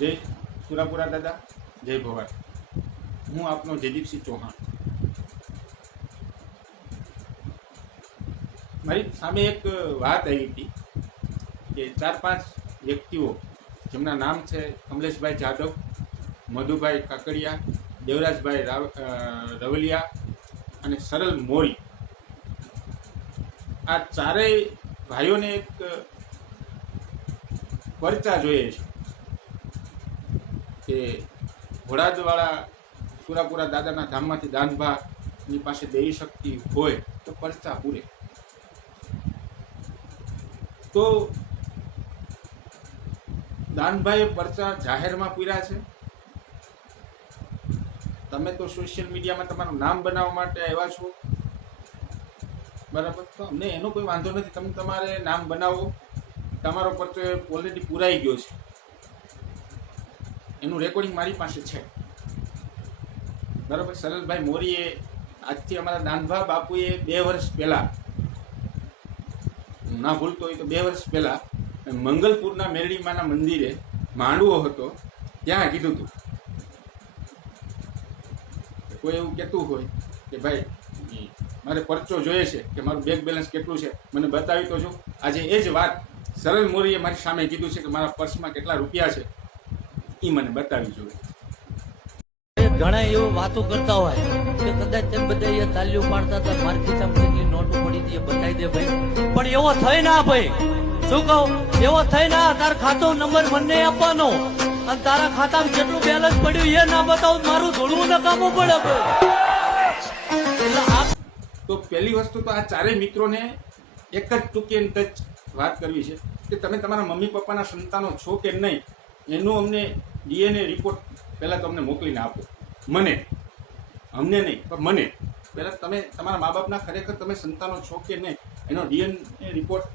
જય સુરાપુરા દાદા, જય ભવાન. હું આપનો જયદીપસિંહ ચૌહાણ. મારી સામે એક વાત આવી હતી કે 4-5 વ્યક્તિઓ જેમના નામ છે કમલેશભાઈ જાદવ, મધુભાઈ કાકડિયા, દેવરાજભાઈ રવલિયા અને સરલ મોરી. આ ચારેય ભાઈઓને એક પરચા જોઈએ છે કે ઘોડાદવાળા સુરાપુરા દાદાના ધામમાંથી દાનભાની પાસે દેવી શક્તિ હોય તો પરચા પૂરે. તો દાનભાઈએ પરચા જાહેરમાં પૂર્યા છે. તમે તો સોશિયલ મીડિયામાં તમારું નામ બનાવવા માટે આવ્યા છો, બરાબર? તો અમને એનો કોઈ વાંધો નથી. તમે તમારે નામ બનાવો. તમારો પરચો ઓલરેડી પૂરાઈ ગયો છે, એનું રેકોર્ડિંગ મારી પાસે છે, બરાબર? સરલભાઈ મોરીએ આજથી અમારા દાનભા બાપુએ 2 વર્ષ પહેલાં, ના ભૂલતો હોય તો 2 વર્ષ પહેલાં મંગલપુરના મેરડીમાના મંદિરે માંડવો હતો, ત્યાં કીધું હતું. કોઈ એવું કહેતું હોય કે ભાઈ મારે પરચો જોઈએ છે કે મારું બેંક બેલેન્સ કેટલું છે મને બતાવી તો જો. આજે એ જ વાત સરલ મોરીએ મારી સામે કીધું છે કે મારા પર્સમાં કેટલા રૂપિયા છે એ મને બતાવી જોઈએ. ઘણા એવું વાતો કરતા હોય કે કદાચ તેમ બધા એ તાલીઓ પાડતા હતા, મારી ખિસ્સામાં કેટલી નોટો પડી હતી એ બતાવી દે ભાઈ. પણ એવો થઈ ના ભાઈ, શું કહું, એવો થઈ ના. તાર ખાતો નંબર મને આપવાનો અને તારા ખાતામાં કેટલું બેલેન્સ પડ્યું એ ના બતાવું, મારું ધોળવું નકામું પડે ભાઈ. તો પહેલી વસ્તુ તો આ ચારેય મિત્રોને એક જ ટૂંકી એન્ડ ટચ વાત કરવી છે કે તમે તમારા મમ્મી પપ્પાના સંતાનો છો કે નહીં એનું અમને DNA રિપોર્ટ પહેલાં તો અમને મોકલીને આપો. મને, અમને નહીં પણ મને. પહેલાં તમે તમારા મા બાપના ખરેખર તમે સંતાનો છો કે નહીં એનો DNA રિપોર્ટ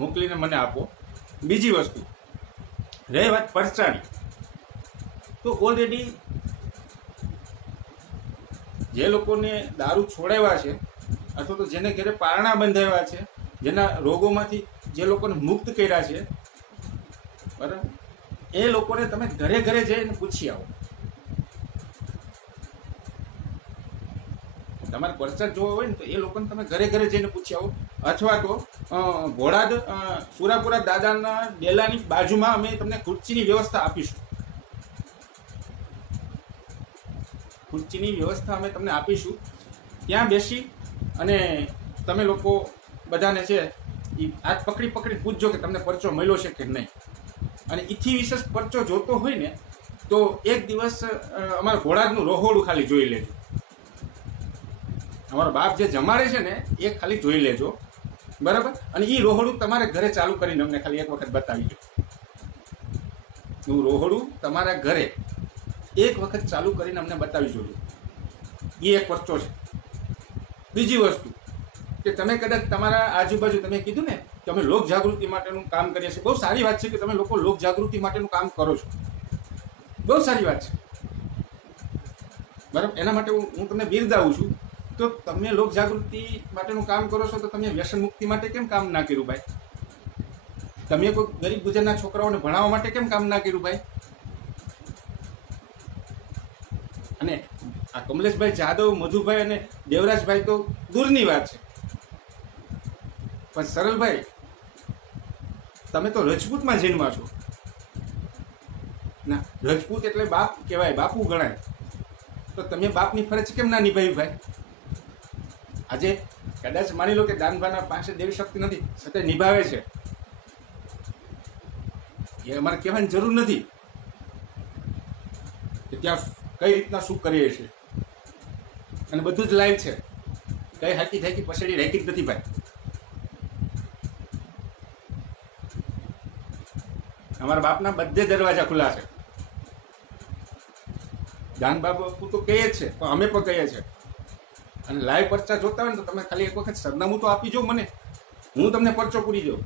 મોકલીને મને આપો. બીજી વસ્તુ, રહી વાત પરચાની, તો ઓલરેડી જે લોકોને દારૂ છોડાવ્યા છે અથવા તો જેને ઘરે પારણા બંધાવ્યા છે, જેના રોગોમાંથી જે લોકોને મુક્ત કર્યા છે, બરાબર, એ લોકોને તમે ઘરે ઘરે જઈને પૂછી આવો. તમારે પરચા જોવા હોય ને તો એ લોકોને તમે ઘરે ઘરે જઈને પૂછી આવો. અથવા તો ઘોડાદ સુરાપુરા દાદાના ડેલાની બાજુમાં અમે તમને ખુરચીની વ્યવસ્થા આપીશું. ખુરચીની વ્યવસ્થા અમે તમને આપીશું. ત્યાં બેસી અને તમે લોકો બધાને છે એ હાથ પકડી પકડી પૂછજો કે તમને પરચો મળ્યો છે કે નહીં. અને એથી વિશેષ પરચો જોતો હોય ને તો એક દિવસ અમારા ઘોડાદનું રહોડું ખાલી જોઈ લેજો. અમારો બાપ જે જમાડે છે ને એ ખાલી જોઈ લેજો, બરાબર? અને એ રોહડું તમારે ઘરે ચાલુ કરીને અમને ખાલી એક વખત બતાવી દો. હું રોહડું તમારા ઘરે એક વખત ચાલુ કરીને અમને બતાવી જોજો. એ એક પરચો છે. બીજી વસ્તુ કે તમે કદાચ તમારા આજુબાજુ તમે કીધું ને કે અમે લોક જાગૃતિ માટેનું કામ કરીએ છીએ. બહુ સારી વાત છે કે તમે લોકો લોક જાગૃતિ માટેનું કામ કરો છો. બહુ સારી વાત છે, બરાબર? એના માટે હું તમને બિરદાવું છું. તો તમે લોક જાગૃતિ માટેનું કામ કરો છો તો તમે વ્યસન મુક્તિ માટે કેમ કામ ના કર્યું ભાઈ? તમે કોઈ ગરીબ ગુજરના છોકરાઓને ભણાવવા માટે કેમ કામ ના કર્યું ભાઈ? અને આ કમલેશભાઈ જાદવ, મધુભાઈ અને દેવરાજભાઈ તો દૂરની વાત છે, પણ સરલભાઈ તમે તો રજપૂતમાં જન્મા છો ના. રજપૂત એટલે બાપ કહેવાય, બાપુ ગણાય. તો તમે બાપની ફરજ કેમ ના નિભાવી ભાઈ? આજે કદાચ માની લો કે દાનભાના પાસે દેવી શક્તિ નથી, છતાં નિભાવે છે. એ અમારે કહેવાની જરૂર નથી કે ત્યાં કઈ રીતના શું કરીએ છીએ. અને બધું જ લાઈવ છે. કઈ હાકી થાકી પછાડી રાખી જ નથી ભાઈ. અમારા બાપના બધે દરવાજા ખુલ્લા છે. દાન બાપુ તો કહે જ છે, પણ અમે પણ કહીએ છીએ. અને લાઈવ પરચા જોતા હોય ને તો તમે ખાલી એક વખત સરનામું તો આપી જો મને, હું તમને પરચો પૂરી દઉં.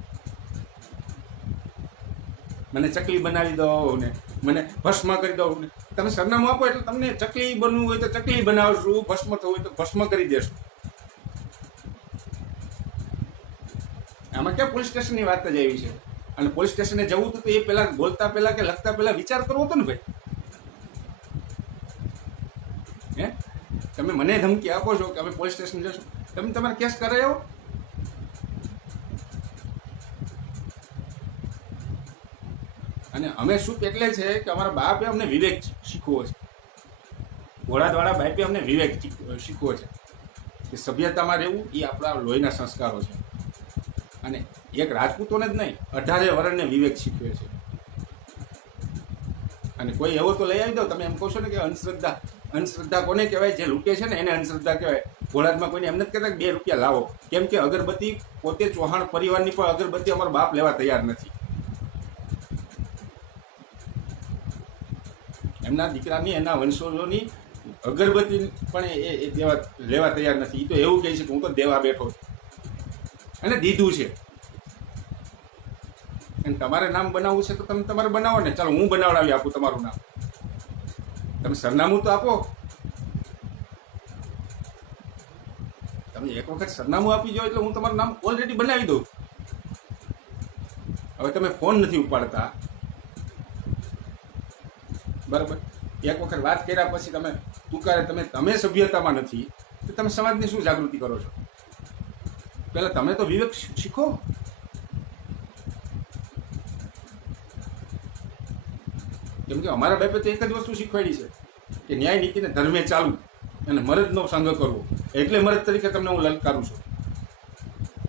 મને ચકલી બનાવી દો ને મને ભસ્મ કરી દો ને તમે સરનામું આપો એટલે તમને ચકલી બનવું હોય તો ચકલી બનાવશું, ભસ્મ થવું હોય તો ભસ્મ કરી દેશું. આમાં ક્યાં પોલીસ સ્ટેશનની વાત જ આવી છે? અને પોલીસ સ્ટેશને જવું હતું તો એ પહેલા બોલતા પહેલા કે લખતા પહેલા વિચાર કરવો હતો ને ભાઈ. હે, તમે મને ધમકી આપો છો કે અમે પોલીસ સ્ટેશન જશું, તમે તમારે કેસ કરાયો. અને અમે શું એટલે છે કે અમારા બાપે અમને વિવેક શીખવો છે, ઘોડાદવાળા બાપે અમને વિવેક શીખવો છે કે સભ્યતામાં રહેવું એ આપણા લોહીના સંસ્કારો છે. અને એક રાજપૂતોને જ નહીં 18 વર્ષને વિવેક શીખવે છે. અને કોઈ એવો તો લઈ આવી દો, તમે એમ કહો છો ને કે અંધશ્રદ્ધા કોને કહેવાય? જે લૂંટે છે ને એને અંધશ્રદ્ધા કહેવાય. ઘોડાદમાં કોઈને એમ નથી કહેતા કે 2 રૂપિયા લાવો, કેમ કે અગરબત્તી પોતે ચૌહાણ પરિવારની પણ અગરબત્તી અમારો બાપ લેવા તૈયાર નથી. એમના દીકરાની, એના વંશજોની અગરબત્તી પણ એ લેવા તૈયાર નથી. એ તો એવું કહે છે કે હું તો દેવા બેઠો અને દીધું છે. અને તમારે નામ બનાવવું છે તો તમે તમારે બનાવો ને. ચાલો હું બનાવડાવી આપું તમારું નામ, તમે સરનામું તો આપો. તમે એક વખત સરનામું આપી જાઓ એટલે હું તમારું નામ ઓલરેડી બનાવી દઉં. હવે તમે ફોન નથી ઉપાડતા, બરાબર. એક વખત વાત કર્યા પછી તમે તુકારે તમે સભ્યતામાં નથી તો તમે સમાજની શું જાગૃતિ કરો છો? પહેલા તમે તો વિવેક શીખો. કેમ કે અમારા બાપે તો એક જ વસ્તુ શીખવાડી છે કે ન્યાય નીતિને ધર્મે ચાલવું અને મરદનો સંગ કરવો. એટલે મરદ તરીકે તમને હું લલકારું છું.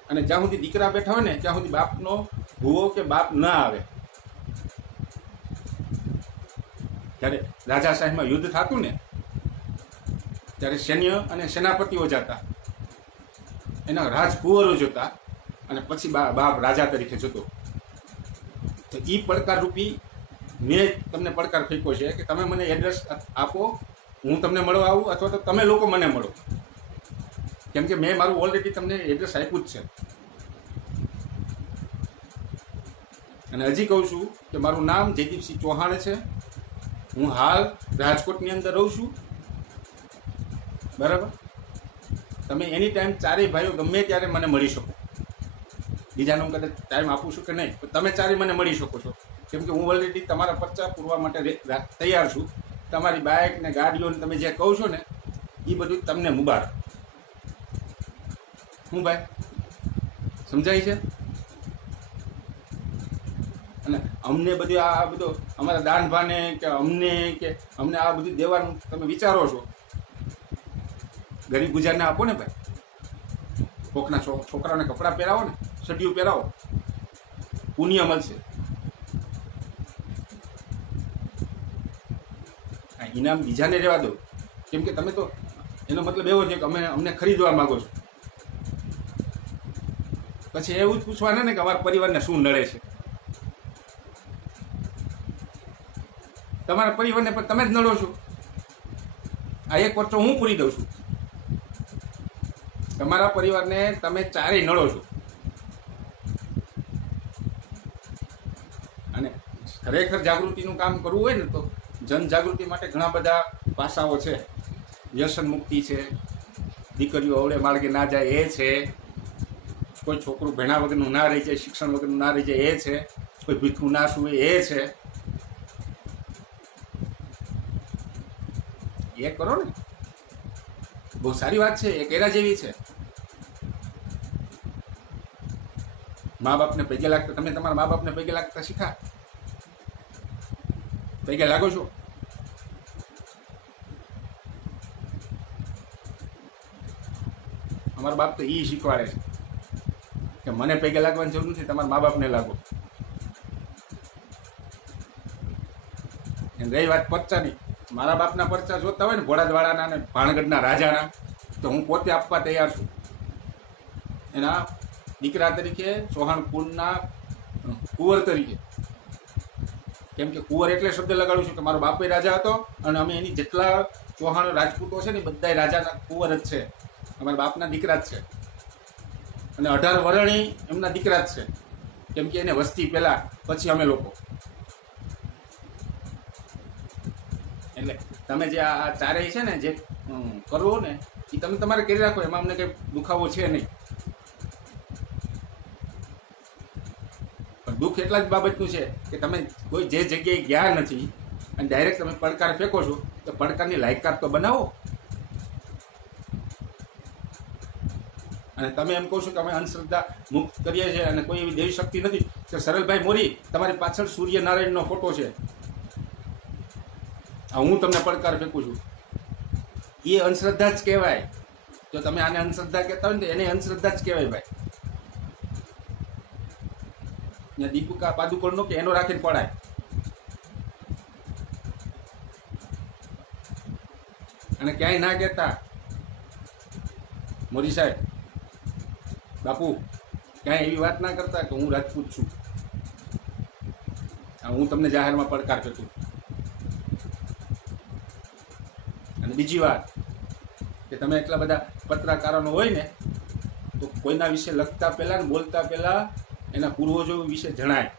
અને જ્યાં સુધી દીકરા બેઠા હોય ને ત્યાં સુધી બાપનો ભૂવો કે બાપ ના આવે. જ્યારે રાજાશાહીમાં યુદ્ધ થતું ને ત્યારે સૈન્ય અને સેનાપતિઓ જતા, એના રાજકુંવરો જોતા, અને પછી બાપ રાજા તરીકે જતો. તો એ પડકાર રૂપી મેં તમને પડકાર ફેંક્યો છે કે તમે મને એડ્રેસ આપો, હું તમને મળવા આવું, અથવા તો તમે લોકો મને મળો. કેમ કે મેં મારું ઓલરેડી તમને એડ્રેસ આપ્યું જ છે. અને હજી કહું છું કે મારું નામ જયદીપસિંહ ચૌહાણ છે. હું હાલ રાજકોટની અંદર રહું છું, બરાબર. તમે એની ટાઈમ ચારેય ભાઈઓ ગમે ત્યારે મને મળી શકો. બીજાનો હું કદાચ ટાઈમ આપું છું કે નહીં, પણ તમે ચારે મને મળી શકો છો. કેમ કે હું ઓલરેડી તમારા પરચા પૂરવા માટે તૈયાર છું. તમારી બાઇક ને ગાડીઓને તમે જે કહો છો ને એ બધું તમને મુબારક. હું ભાઈ સમજાય છે? અને અમને બધું આ બધું અમારા દાન ભાને કે અમને આ બધું દેવાનું તમે વિચારો છો, ગરીબ ગુજારને આપો ને ભાઈ. કોકના છોકરાઓને કપડાં પહેરાવો ને, સડિયું પહેરાવો, પુણ્ય મળશે. ઇનામ બીજાને રહેવા દો. કેમ કે તમે તો એનો મતલબ એવો છે કે અમને ખરીદવા માંગો છો. પછી એવું જ પૂછવાના ને કે અમારા પરિવારને શું નડે છે. તમારા પરિવારને પણ તમે જ નડો છો. આ એક વર્ષો હું પૂરી દઉં છું. તમારા પરિવારને તમે ચારેય નડો છો. અને ખરેખર જાગૃતિનું કામ કરવું હોય ને તો જનજાગૃતિ માટે ઘણા બધા પાસાઓ છે. વ્યસન મુક્તિ છે, દીકરીઓ અવળે માર્ગે ના જાય એ છે, કોઈ છોકરું ભણ્યા વગરનું ના રહી જાય, શિક્ષણ વગરનું ના રહી જાય એ છે, કોઈ ભીખનું ના સુવે એ છે. એ કરો ને, બહુ સારી વાત છે. એ કેરા જેવી છે. મા બાપને પૈગે લાગતા, તમે તમારા મા બાપને પૈગે લાગતા શીખા? પૈગે લાગો છો? અમારા બાપ તો એ શીખવાડે છે કે મને પૈગે લાગવાની જરૂર નથી, તમારા મા બાપને લાગો. રહી વાત પરચાની, મારા બાપના પરચા જોતા હોય ને ઘોડાદવાળાના અને ભાણગઢના રાજાના, તો હું પોતે આપવા તૈયાર છું. એના દીકરા તરીકે, ચૌહાણ કુળના કુંવર તરીકે. કેમ કે કુંવર એટલે શબ્દ લગાડું છું કે મારો બાપે રાજા હતો અને અમે એની જેટલા ચૌહાણ રાજપૂતો છે ને બધા રાજાના કુંવર જ છે, અમારા બાપના દીકરા જ છે. અને 18 વર્ષની એમના દીકરા જ છે. કેમ કે એને વસ્તી પહેલા, પછી અમે લોકો. એટલે તમે જે આ ચારેય છે ને જે કરવો ને એ તમે તમારે કરી રાખો, એમાં અમને કંઈ દુખાવો છે નહીં. પણ દુઃખ એટલા જ બાબતનું છે કે તમે કોઈ જે જગ્યાએ ગયા નથી અને ડાયરેક્ટ તમે પડકાર ફેંકો છો, તો પડકારની લાયકાત તો બનાવો. અને તમે એમ કહો છો કે અમે અંધશ્રદ્ધા મુક્ત કરીએ છીએ અને કોઈ એવી દેવી શક્તિ નથી. કે સરલભાઈ મોરી, તમારી પાછળ સૂર્યનારાયણનો ફોટો છે, હું તમને પડકાર ફેંકું છું, એ અંધશ્રદ્ધા જ કહેવાય. જો તમે આને અંધશ્રદ્ધા કહેતા હોય ને તો એને અંધશ્રદ્ધા જ કહેવાય ભાઈ. ત્યાં દીપિકા પાદુકોણનો કે એનો રાખીને પડાય. અને ક્યાંય ના કહેતા મોદી સાહેબ, બાપુ, ક્યાંય એવી વાત ના કરતા કે હું રાજપૂત છું, હું તમને જાહેરમાં પડકાર ફેંકું. અને બીજી વાત કે તમે એટલા બધા પત્રકારોનો હોય ને તો કોઈના વિશે લખતા પહેલા ને બોલતા પહેલા એના પૂર્વજો વિશે જણાય.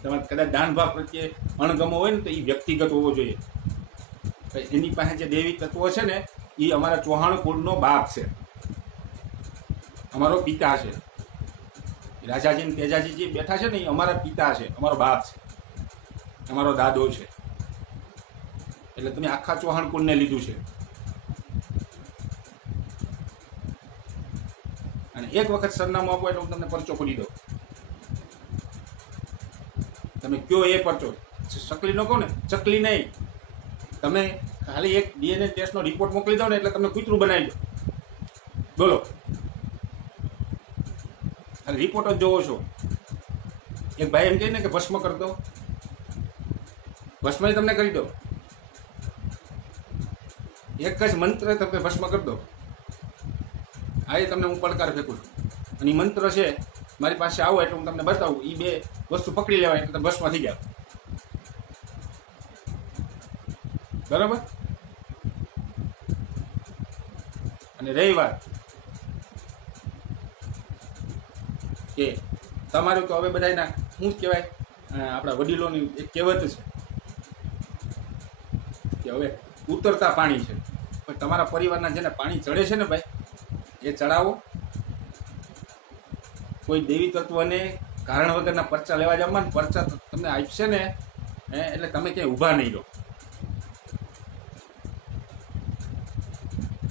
તમારે કદાચ દાનભાવ પ્રત્યે અણગમો હોય ને તો એ વ્યક્તિગત હોવો જોઈએ. એની પાસે જે દેવી તત્વો છે ને એ અમારા ચૌહાણ કુળનો બાપ છે, અમારો પિતા છે. રાજાજી ને તેજાજી જે બેઠા છે ને એ અમારા પિતા છે, અમારો બાપ છે, અમારો દાદો છે. એટલે તમે આખા ચૌહાણ કુળને લીધું છે. અને એક વખત સરનામું આપો એટલે હું તમને પરચો ખોલી દઉં. તમે કયો એ પરચો, ચકલી નો કહો ને, ચકલી નહીં, તમે ખાલી એક DNA ટેસ્ટનો રિપોર્ટ મોકલી દો ને એટલે તમને કૂતરું બનાવી દો. બોલો, ખાલી રિપોર્ટ જ જોવો છો. એક ભાઈ એમ કહે ને કે ભસ્મ કરી દો, ભસ્મ તમને કરી દો. એક જ મંત્ર તમે ભસ્મ કરી દો. આ એ તમને હું પડકાર ફેંકું છું. અને એ મંત્ર છે, મારી પાસે આવો એટલે હું તમને બતાવું, એ બે વસ્તુ પકડી લેવાય એટલે તમે ભસ્મ થઈ જાવ. બરાબર. અને રહી વાત કે તમારું તો હવે બધાના શું કહેવાય, આપણા વડીલોની એક કહેવત છે કે હવે ઉતરતા પાણી છે, પણ તમારા પરિવારના જેને પાણી ચડે છે ને ભાઈ, એ ચડાવો. કોઈ દેવી તત્વને કારણ વગરના પરચા લેવા જવામાં પરચા તમને આપશે ને એટલે તમે ક્યાંય ઊભા નહીં રહો.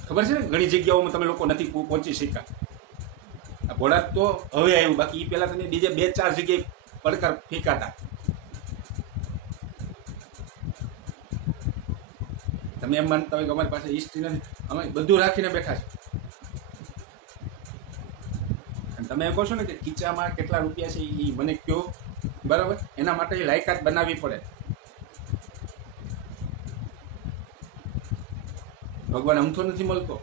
ખબર છે ને, ઘણી જગ્યાઓમાં તમે લોકો નથી પહોંચી શક્યા. આ ભોળાત તો હવે આવ્યું, બાકી એ પહેલા તમે બીજે 2-4 જગ્યાએ પડકાર ફેંકાતા. તમે એમ માનતા હોય કે અમારી પાસે હિસ્ટ્રી નથી, અમે બધું રાખીને બેઠા છે. અને તમે કહો છો ને કે ખીચામાં કેટલા રૂપિયા છે એ મને કહો, બરાબર. એના માટે એ લાયકાત બનાવવી પડે. ભગવાન અમથો નથી મળતો,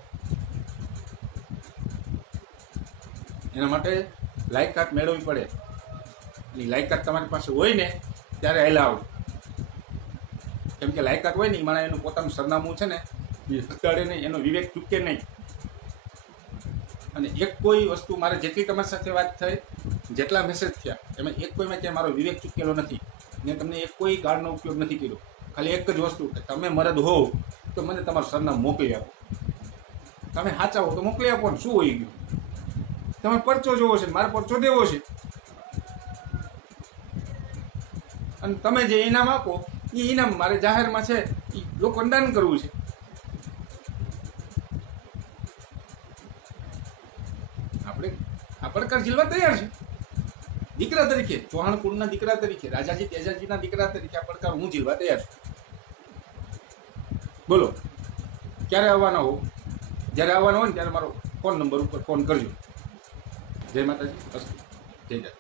એના માટે લાયકાત મેળવવી પડે. એ લાયકાત તમારી પાસે હોય ને ત્યારે હેલા આવજો. કેમ કે લાયકાત હોય ને એ માણસ એનું પોતાનું સરનામું છે ને એ હતાડે નહીં, એનો વિવેક ચૂકે નહીં. અને એક કોઈ વસ્તુ મારે જેટલી તમારી સાથે વાત થઈ, જેટલા મેસેજ થયા, એમાં એક કોઈમાં ક્યાંય મારો વિવેક ચૂકેલો નથી. મેં તમને એક કોઈ કાર્ડનો ઉપયોગ નથી કર્યો. ખાલી એક જ વસ્તુ કે તમે મરદ હોવ તો મને તમારું સરનામું મોકલી આપો. તમે સાચા હો તો મોકલી આપો ને, શું હોય ગયું. તમે પરચો જોવો છે, મારે પરચો દેવો છે. અને તમે જે ઇનામ આપો એ ઇનામ મારે જાહેરમાં છે, એ લોકોને દાન કરવું છે. આપણે આ પડકાર ઝીલવા તૈયાર છે. દીકરા તરીકે, ચૌહાણ કુળના દીકરા તરીકે, રાજાજી તેજાજીના દીકરા તરીકે આ પડકાર હું ઝીલવા તૈયાર છું. બોલો, ક્યારે આવવાના હો? જ્યારે આવવાના હોય ને ત્યારે મારો ફોન નંબર ઉપર ફોન કરજો. જય માતાજી, અસ્તુ, જય જય.